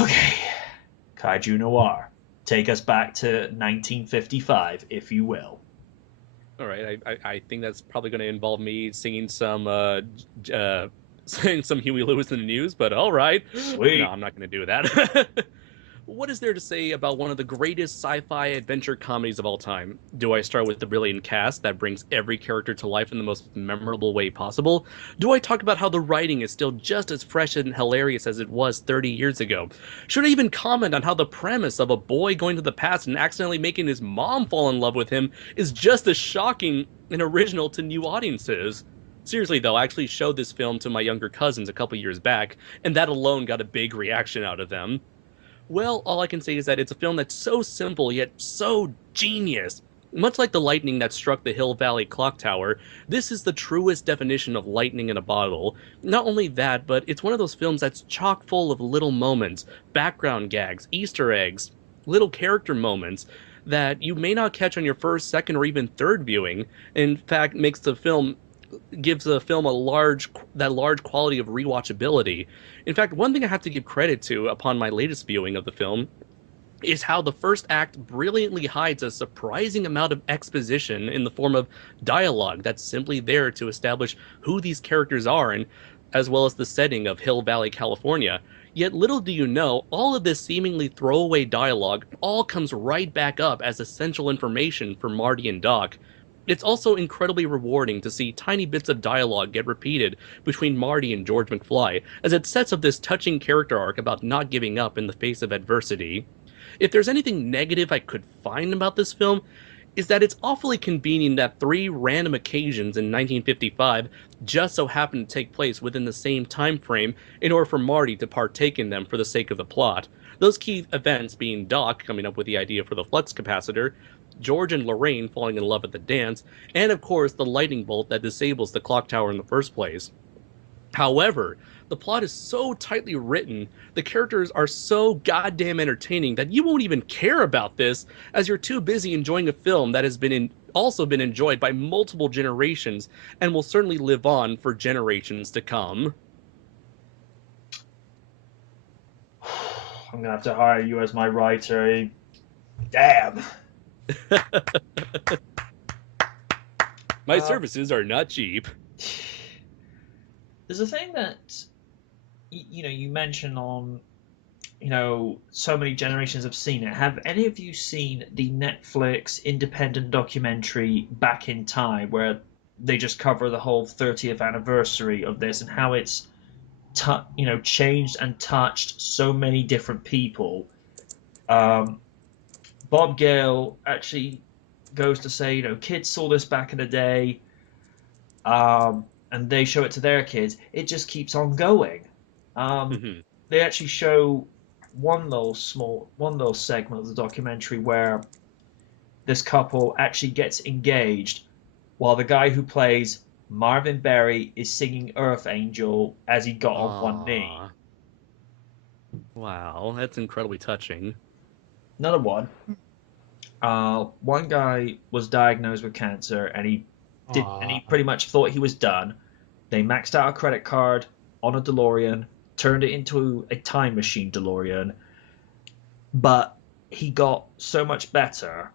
Okay, Kaiju Noir, take us back to 1955, if you will. All right, I think that's probably going to involve me singing some singing some Huey Lewis in the News, but all right. No, Sweet. I'm not going to do that. What is there to say about one of the greatest sci-fi adventure comedies of all time? Do I start with the brilliant cast that brings every character to life in the most memorable way possible? Do I talk about how the writing is still just as fresh and hilarious as it was 30 years ago? Should I even comment on how the premise of a boy going to the past and accidentally making his mom fall in love with him is just as shocking and original to new audiences? Seriously, though, I actually showed this film to my younger cousins a couple years back, and that alone got a big reaction out of them. Well, all I can say is that it's a film that's so simple yet so genius. Much like the lightning that struck the Hill Valley clock tower, this is the truest definition of lightning in a bottle. Not only that, but it's one of those films that's chock full of little moments, background gags, Easter eggs, little character moments that you may not catch on your first, second, or even third viewing. In fact, makes the film gives the film a large quality of rewatchability. In fact, one thing I have to give credit to upon my latest viewing of the film is how the first act brilliantly hides a surprising amount of exposition in the form of dialogue that's simply there to establish who these characters are and as well as the setting of Hill Valley, California. Yet little do you know, all of this seemingly throwaway dialogue all comes right back up as essential information for Marty and Doc. It's also incredibly rewarding to see tiny bits of dialogue get repeated between Marty and George McFly, as it sets up this touching character arc about not giving up in the face of adversity. If there's anything negative I could find about this film, is that it's awfully convenient that three random occasions in 1955 just so happen to take place within the same time frame in order for Marty to partake in them for the sake of the plot. Those key events being Doc coming up with the idea for the flux capacitor, George and Lorraine falling in love at the dance, and of course the lightning bolt that disables the clock tower in the first place. However, the plot is so tightly written, the characters are so goddamn entertaining that you won't even care about this as you're too busy enjoying a film that has also been enjoyed by multiple generations and will certainly live on for generations to come. I'm gonna have to hire you as my writer. Damn. My Uh, services are not cheap. there's a thing that you mentioned on so many generations have seen it. Have any of you seen the Netflix independent documentary Back in Time, where they just cover the whole 30th anniversary of this and how it's changed and touched so many different people? Um, Bob Gale actually goes to say, kids saw this back in the day, and they show it to their kids. It just keeps on going. Um, Mhm. they actually show one little segment of the documentary where this couple actually gets engaged while the guy who plays Marvin Berry is singing Earth Angel as he got on one knee. Aww. Wow, that's incredibly touching. Another one. One guy was diagnosed with cancer, and he Aw. pretty much thought he was done. They maxed out a credit card on a DeLorean, turned it into a time machine DeLorean, but he got so much better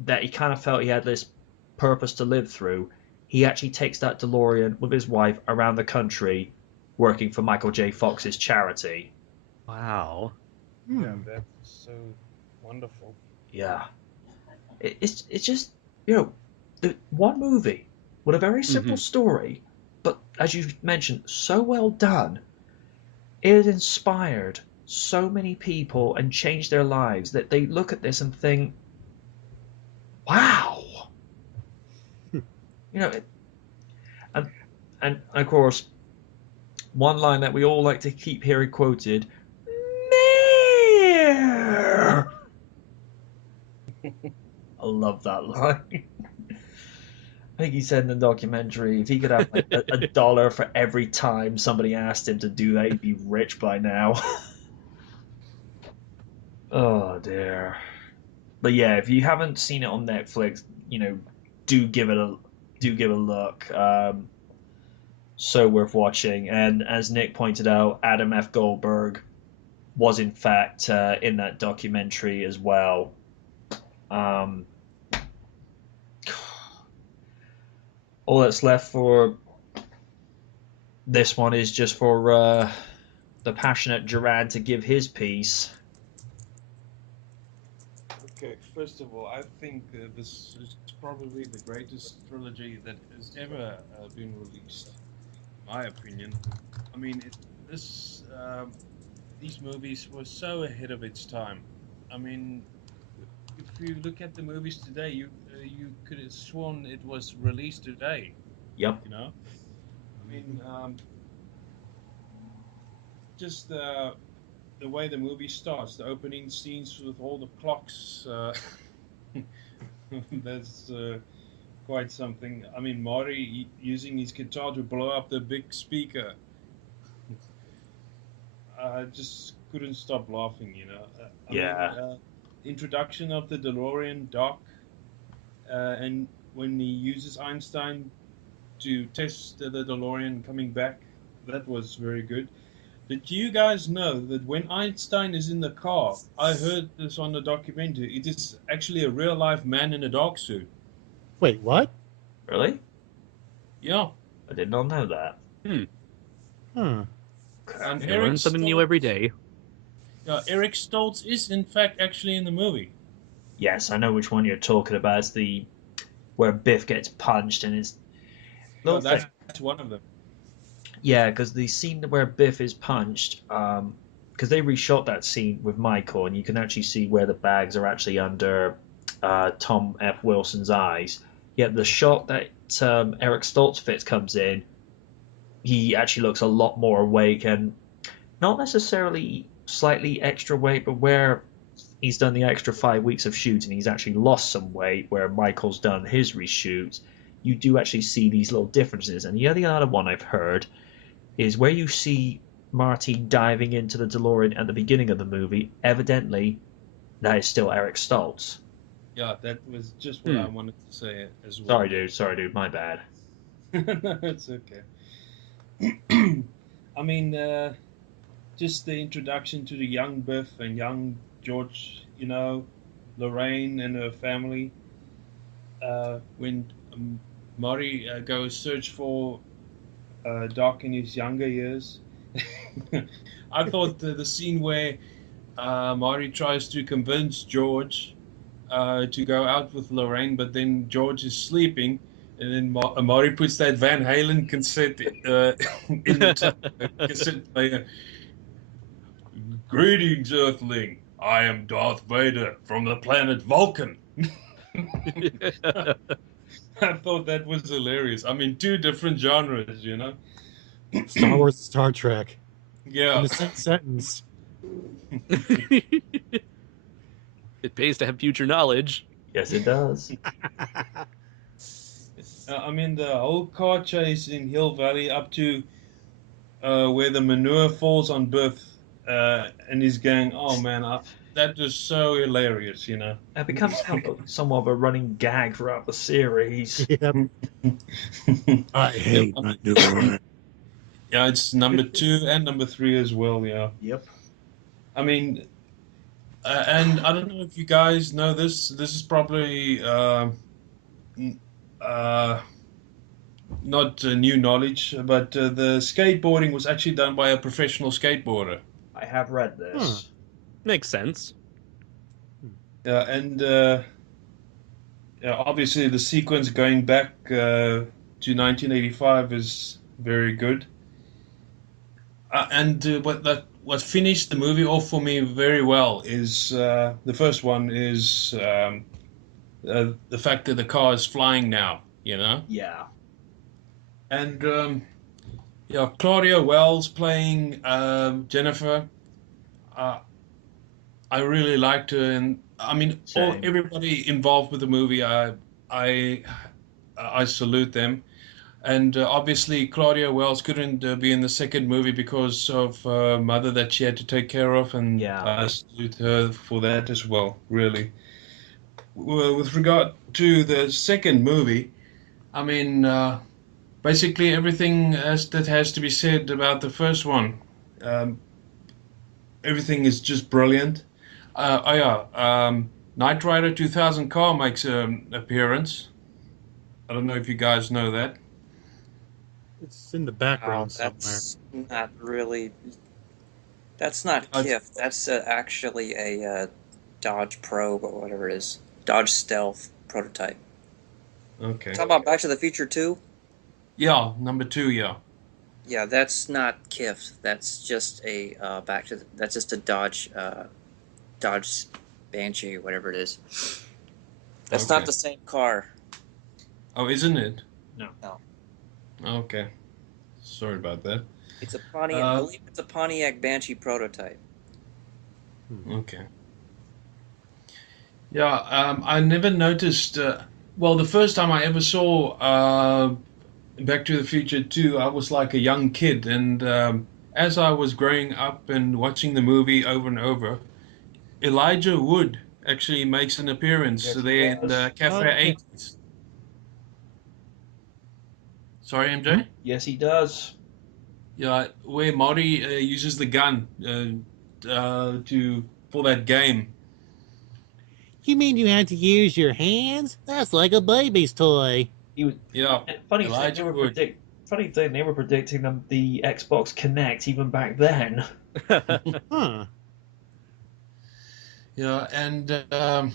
that he kind of felt he had this purpose to live through. He actually takes that DeLorean with his wife around the country working for Michael J. Fox's charity. Wow. Yeah, Hmm. that's so wonderful. Yeah. It's just, you know, the one movie with a very simple Hmm. story, but as you mentioned, so well done. It inspired so many people and changed their lives that they look at this and think, wow. You know, and and of course, one line that we all like to keep hearing quoted, Mayor. I love that line. I think he said in the documentary if he could have like a dollar for every time somebody asked him to do that, he'd be rich by now. Oh dear. But yeah, if you haven't seen it on Netflix, do give it a do give it a look. So worth watching. And as Nick pointed out, Adam F. Goldberg, was in fact in that documentary as well. Um, all that's left for this one is just for the passionate Duran to give his piece. Okay, first of all, I think this is probably the greatest trilogy that has ever been released, in my opinion. I mean, these movies were so ahead of its time. I mean, if you look at the movies today, you could have sworn it was released today. Yep. You know, I mean, just the way the movie starts, the opening scenes with all the clocks. That's quite something. I mean, Maury using his guitar to blow up the big speaker. I just couldn't stop laughing, you know. I mean, Yeah. introduction of the DeLorean Doc, and when he uses Einstein to test the DeLorean coming back, that was very good. Did you guys know that when Einstein is in the car, I heard this on the documentary, it is actually a real life man in a dog suit. Wait, what? Really? Yeah. I did not know that. Hmm. And You learn something new every day. Yeah, Eric Stoltz is in fact actually in the movie. Yes, I know which one you're talking about. It's the where Biff gets punched and it's No, little thing. that's one of them. Yeah, because the scene where Biff is punched, because they reshot that scene with Michael, and you can actually see where the bags are actually under Tom F. Wilson's eyes. Yet the shot that Eric Stoltzfus comes in, he actually looks a lot more awake and not necessarily slightly extra weight, but where he's done the extra 5 weeks of shooting, he's actually lost some weight. Where Michael's done his reshoots, you do actually see these little differences. And the other one I've heard is where you see Marty diving into the DeLorean at the beginning of the movie. Evidently, that is still Eric Stoltz. Yeah, that was just what I wanted to say as well. Sorry, dude, my bad. No, it's okay. I mean, just the introduction to the young Biff and young George, you know, Lorraine and her family. When Maury goes search for Doc in his younger years. I thought the scene where Maury tries to convince George to go out with Lorraine, but then George is sleeping, and then Maury puts that Van Halen cassette in the cassette player. Greetings, Earthling. I am Darth Vader from the planet Vulcan. I thought that was hilarious. I mean, two different genres, you know? Star Wars, Star Trek. Yeah. In the same sentence. It pays to have future knowledge. Yes, it does. I mean, the whole car chase in Hill Valley up to where the manure falls on Biff and he's going, oh man, that was so hilarious, you know? It becomes somewhat of a running gag throughout the series. Yep. I hate my DeLorean. Yeah, it's number 2 and number 3 as well, yeah. Yep. I mean, and I don't know if you guys know this. This is probably not new knowledge, but the skateboarding was actually done by a professional skateboarder. I have read this. Makes sense. And obviously the sequence going back to 1985 is very good. And what finished the movie off for me very well is the first one is the fact that the car is flying now, you know? Yeah. And Claudia Wells playing Jennifer. I really liked her, and I mean, everybody involved with the movie. I salute them. And obviously, Claudia Wells couldn't be in the second movie because of her mother that she had to take care of, and I salute her for that as well, really. With regard to the second movie, I mean, basically everything that has to be said about the first one. everything is just brilliant. Knight Rider 2000 car makes an appearance. I don't know if you guys know that. It's in the Oh, background somewhere. that's not really. That's not KIF. That's actually a Dodge Probe or whatever it is. Dodge Stealth prototype. Okay. Talk about Back to the Future 2? Yeah, number 2, yeah. Yeah, that's not KIF. That's just a that's just a Dodge Banshee, whatever it is. That's not Okay. the same car. Oh, isn't it? No. No. Okay. Sorry about that. It's a Pontiac. I believe it's a Pontiac Banshee prototype. Okay. Yeah, I never noticed. Well, the first time I ever saw Back to the Future 2, I was like a young kid, and as I was growing up and watching the movie over and over, Elijah Wood actually makes an appearance Yes, he there in does. the Cafe 80s. Sorry, MJ? Yes, he does. Yeah, where Marty uses the gun for that game. You mean you had to use your hands? That's like a baby's toy. He was. Yeah, And funny thing, Elijah Wood. they were predicting the Xbox Kinect even back then. Huh. Yeah, and the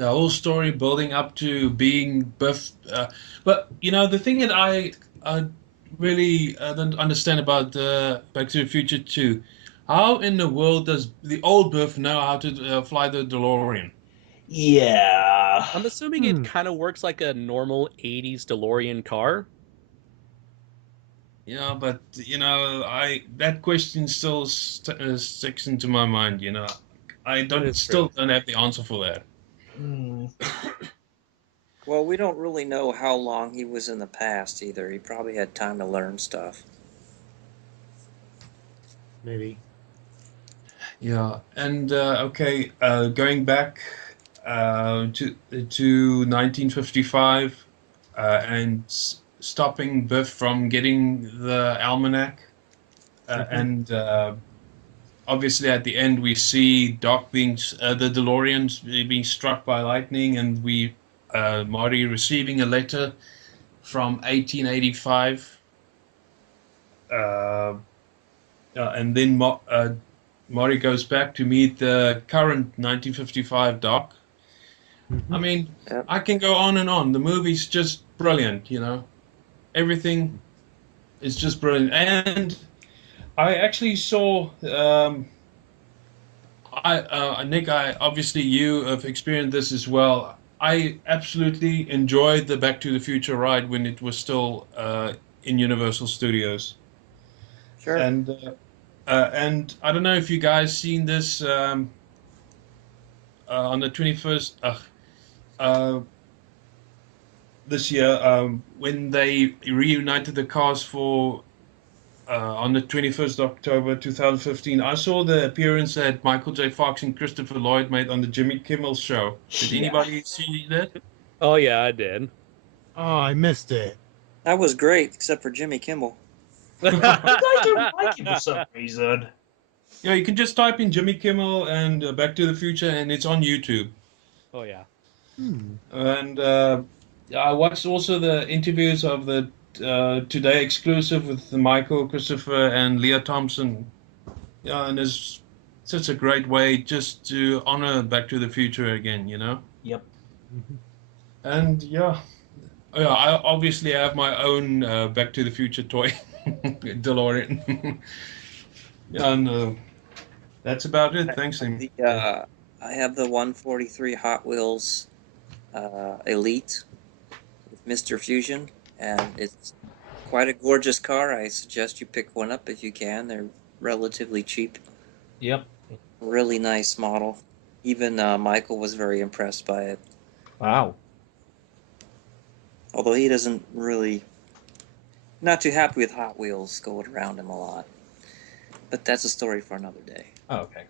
whole story building up to being Biff. But you know, the thing that I really don't understand about Back to the Future 2, how in the world does the old Biff know how to fly the DeLorean? Yeah. I'm assuming it kind of works like a normal 80s DeLorean car. Yeah, but you know, that question still sticks into my mind. You know, I is still true. don't have the answer for that. Hmm. Well, we don't really know how long he was in the past either. He probably had time to learn stuff. Maybe. Yeah, and okay, going back to 1955 and stopping Biff from getting the almanac, and obviously at the end we see Doc being the DeLorean being struck by lightning, and Marty receiving a letter from 1885, and then Marty goes back to meet the current 1955 Doc. I mean, Yep. I can go on and on. The movie's just brilliant, you know. Everything is just brilliant. And I actually saw, Nick, obviously you have experienced this as well. I absolutely enjoyed the Back to the Future ride when it was still in Universal Studios. Sure. And I don't know if you guys seen this on the 21st this year when they reunited the cast for on the 21st October 2015. I saw the appearance that Michael J. Fox and Christopher Lloyd made on the Jimmy Kimmel show. Did Yeah. anybody see that? Oh yeah, I did. Oh, I missed it. That was great, except for Jimmy Kimmel. I don't like him for some reason. Yeah, you can just type in Jimmy Kimmel and Back to the Future, and it's on YouTube. Oh yeah. And I watched also the interviews of the Today exclusive with Michael, Christopher, and Leah Thompson. Yeah, and it's such a great way just to honor Back to the Future again, you know? Yep. And yeah, I obviously have my own Back to the Future toy, DeLorean. Yeah, and that's about it. Thanks, Tim. I have the 143 Hot Wheels Elite with Mr. Fusion, and it's quite a gorgeous car. I suggest you pick one up if you can. They're relatively cheap. Yep. Really nice model. Even Michael was very impressed by it. Wow. Although he doesn't really, not too happy with Hot Wheels going around him a lot. But that's a story for another day. Oh, okay.